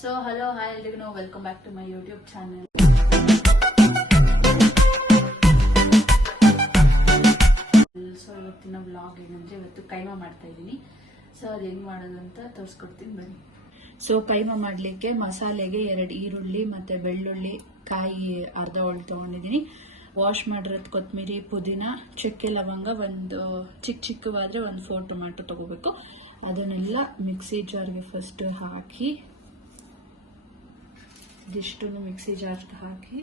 So hello hi ಎಲ್ರಿಗೂ welcome back to my YouTube channel so ಇವತ್ತಿನ blog ಏನಂದ್ರೆ ಇವತ್ತು ಕೈಮಾ ಮಾಡ್ತಾ ಇದ್ದೀನಿ. ಸೊ ಅದು ಹೆಂಗ್ ಮಾಡೋದು ಅಂತ ತೋರಿಸ್ಕೊಡ್ತೀನಿ ಬನ್ನಿ. ಸೊ ಕೈಮಾ ಮಾಡ್ಲಿಕ್ಕೆ ಮಸಾಲೆಗೆ ಎರಡು ಈರುಳ್ಳಿ ಮತ್ತೆ ಬೆಳ್ಳುಳ್ಳಿ, ಕಾಯಿ ಅರ್ಧ ಒಳ್ಳೆ ತಗೊಂಡಿದ್ದೀನಿ. ವಾಶ್ ಮಾಡಿರೋದು ಕೊತ್ತಂಬರಿ ಪುದೀನ, ಚಕ್ಕೆ ಲವಂಗ, ಒಂದು ಚಿಕ್ಕ ಚಿಕ್ಕವಾದ್ರೆ ಒಂದು ಫೋರ್ ಟೊಮ್ಯಾಟೊ ತಗೋಬೇಕು. ಅದನ್ನೆಲ್ಲ ಮಿಕ್ಸಿ ಜಾರ್ಗೆ ಫಸ್ಟ್ ಹಾಕಿ ಇದಿಷ್ಟನ್ನು ಮಿಕ್ಸಿ ಜಾರ್ಗೆ ಹಾಕಿ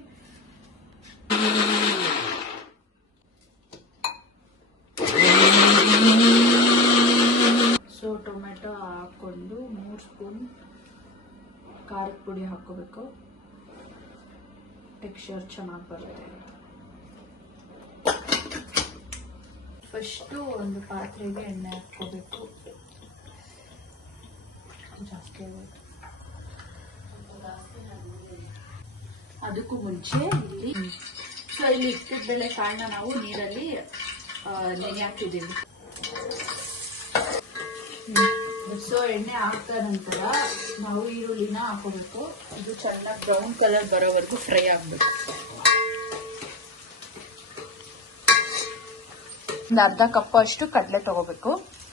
ಸೊ ಟೊಮೆಟೊ ಹಾಕ್ಕೊಂಡು ಮೂರು ಸ್ಪೂನ್ ಖಾರದ ಪುಡಿ ಹಾಕೋಬೇಕು ಟೆಕ್ಸ್ಚರ್ ಚೆನ್ನಾಗಿ ಬರುತ್ತೆ. ಫಸ್ಟು ಒಂದು ಪಾತ್ರೆಗೆ ಎಣ್ಣೆ ಹಾಕ್ಕೋಬೇಕು. ಜಾಸ್ತಿ ಆಗೋಯ್ತು. ಅದಕ್ಕೂ ಮುಂಚೆ ಇಲ್ಲಿ ಸೊ ಇಲ್ಲಿ ಇಟ್ಟಿದ ಬೆಳೆ ಕಾಳನ್ನ ನಾವು ನೀರಲ್ಲಿ ನೆನೆ ಹಾಕಿದ್ದೀವಿ. ಸೊ ಎಣ್ಣೆ ಹಾಕ್ದ ನಂತರ ನಾವು ಈರುಳ್ಳಿನ ಹಾಕೋಬೇಕು. ಇದು ಚೆನ್ನಾಗಿ ಬ್ರೌನ್ ಕಲರ್ ಬರೋವರೆಗೂ ಫ್ರೈ ಆಗಬೇಕು. ಒಂದು ಅರ್ಧ ಕಪ್ ಅಷ್ಟು ಕಡಲೆ ತಗೋಬೇಕು.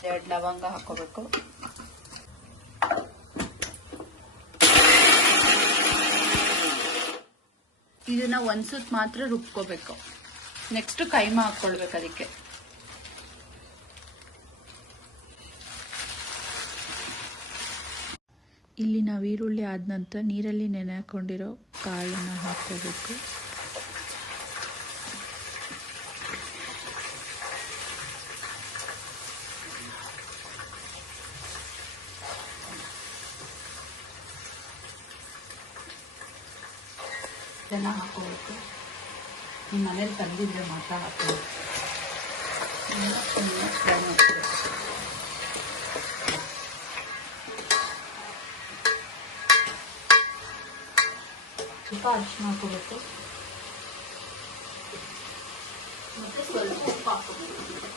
ಎರಡು ಲವಂಗ ಹಾಕೋಬೇಕು. ಇದನ್ನ ಒಂದ್ಸುತ್ ಮಾತ್ರ ರುಬ್ಕೋಬೇಕು. ನೆಕ್ಸ್ಟ್ ಕೈಮಾ ಹಾಕೊಳ್ಬೇಕು ಅದಕ್ಕೆ. ಇಲ್ಲಿ ನಾವು ಈರುಳ್ಳಿ ಆದ ನಂತರ ನೀರಲ್ಲಿ ನೆನೆ ಹಾಕೊಂಡಿರೋ ಕಾಳನ್ನ ಹಾಕೋಬೇಕು ಇದನ್ನ ಹಾಕೋಬೇಕು ನಿಮ್ಮ ಮನೇಲಿ ತಂದಿದ್ರೆ ಮಾತ್ರ ಹಾಕೋಬೇಕು ಫ್ರೈ ಮಾಡ್ಕೋಬೇಕು ಸ್ವಲ್ಪ ಅರಿಶಿನ ಹಾಕೋಬೇಕು ಮತ್ತೆ ಸ್ವಲ್ಪ ಉಪ್ಪು ಹಾಕೋಬೇಕು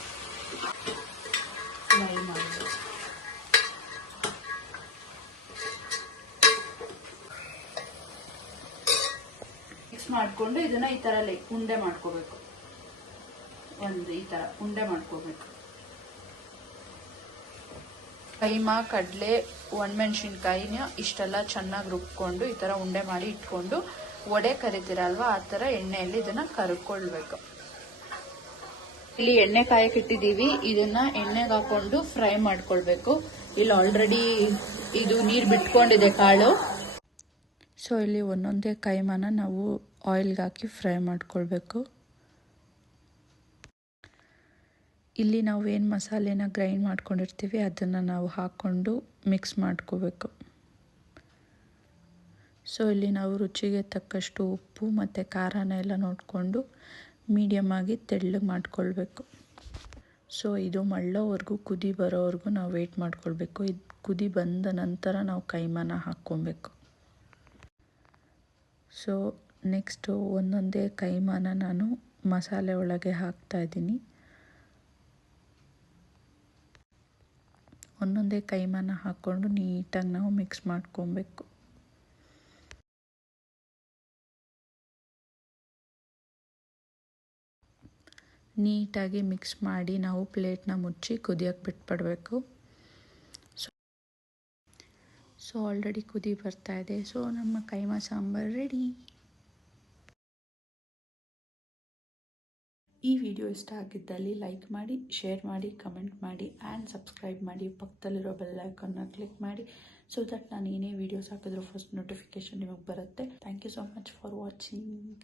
ಫ್ರೈ ಮಾಡಬೇಕು. ಮಿಕ್ಸ್ ಮಾಡಿಕೊಂಡು ಇದನ್ನ ಈ ತರ ಲೈಕ್ ಉಂಡೆ ಮಾಡ್ಕೋಬೇಕು. ಒಂದು ಈ ತರ ಉಂಡೆ ಮಾಡ್ಕೋಬೇಕು. ಕೈಮಾ ಕಡಲೆ ಒಣಮೆಣಸಿನ್ಕಾಯಿನ ಇಷ್ಟೆಲ್ಲ ಚೆನ್ನಾಗಿ ರುಬ್ಕೊಂಡು ಈ ತರ ಉಂಡೆ ಮಾಡಿ ಇಟ್ಕೊಂಡು ಒಡೆ ಕರಿತೀರಲ್ವಾ ಆ ತರ ಎಣ್ಣೆಯಲ್ಲಿ ಇದನ್ನ ಕರ್ಕೊಳ್ಬೇಕು. ಇಲ್ಲಿ ಎಣ್ಣೆ ಕಾಯಕ್ಕೆ ಇಟ್ಟಿದ್ದೀವಿ. ಇದನ್ನ ಎಣ್ಣೆಗೆ ಹಾಕೊಂಡು ಫ್ರೈ ಮಾಡ್ಕೊಳ್ಬೇಕು. ಇಲ್ಲಿ ಆಲ್ರೆಡಿ ಇದು ನೀರು ಬಿಟ್ಕೊಂಡಿದೆ ಕಾಳು. ಸೊ ಇಲ್ಲಿ ಒಂದೊಂದೇ ಕೈಮಾನ ನಾವು ಆಯಿಲ್ಗೆ ಹಾಕಿ ಫ್ರೈ ಮಾಡ್ಕೊಳ್ಬೇಕು. ಇಲ್ಲಿ ನಾವು ಏನು ಮಸಾಲೆನ ಗ್ರೈಂಡ್ ಮಾಡ್ಕೊಂಡಿರ್ತೀವಿ, ಅದನ್ನು ನಾವು ಹಾಕ್ಕೊಂಡು ಮಿಕ್ಸ್ ಮಾಡ್ಕೋಬೇಕು. ಸೊ, ಇಲ್ಲಿ ನಾವು ರುಚಿಗೆ ತಕ್ಕಷ್ಟು ಉಪ್ಪು ಮತ್ತು ಖಾರನ ಎಲ್ಲ ನೋಡಿಕೊಂಡು ಮೀಡಿಯಮ್ ಆಗಿ ತೆಳ್ಳಗೆ ಮಾಡ್ಕೊಳ್ಬೇಕು. ಸೊ, ಇದು ಮಳ್ಳೋವರೆಗೂ ಕುದಿ ಬರೋವರೆಗೂ ನಾವು ವೇಟ್ ಮಾಡ್ಕೊಳ್ಬೇಕು. ಇದು ಕುದಿ ಬಂದ ನಂತರ ನಾವು ಕೈಮಾನ ಹಾಕ್ಕೊಬೇಕು ಸೊ ನೆಕ್ಸ್ಟು ಒಂದೊಂದೇ ಕೈಮಾನ ನಾನು ಮಸಾಲೆ ಒಳಗೆ ಹಾಕ್ತಾ ಇದ್ದೀನಿ. ಒಂದೊಂದೇ ಕೈಮಾನ ಹಾಕ್ಕೊಂಡು ನೀಟಾಗಿ ನಾವು ಮಿಕ್ಸ್ ಮಾಡ್ಕೊಬೇಕು. ನೀಟಾಗಿ ಮಿಕ್ಸ್ ಮಾಡಿ ನಾವು ಪ್ಲೇಟ್ನ ಮುಚ್ಚಿ ಕುದಿಯೋಕ್ಕೆ ಬಿಟ್ಬಿಡಬೇಕು. ಸೊ ಸೊ ಆಲ್ರೆಡಿ ಕುದಿ ಬರ್ತಾ ಇದೆ. ಸೊ, ನಮ್ಮ ಕೈಮಾ ಸಾಂಬಾರು ರೆಡಿ. ಈ ವಿಡಿಯೋ ಇಷ್ಟ ಆಗಿದ್ದಲ್ಲಿ ಲೈಕ್ ಮಾಡಿ ಶೇರ್ ಮಾಡಿ ಕಮೆಂಟ್ ಮಾಡಿ ಆ್ಯಂಡ್ ಸಬ್ಸ್ಕ್ರೈಬ್ ಮಾಡಿ. ಪಕ್ಕದಲ್ಲಿರೋ ಬೆಲ್ಲೈಕನ್ನ ಕ್ಲಿಕ್ ಮಾಡಿ ಸೊ ದಟ್ ನಾನು ಏನೇ ವೀಡಿಯೋಸ್ ಹಾಕಿದ್ರು ಫಸ್ಟ್ ನೋಟಿಫಿಕೇಶನ್ ನಿಮಗೆ ಬರುತ್ತೆ. Thank you so much for watching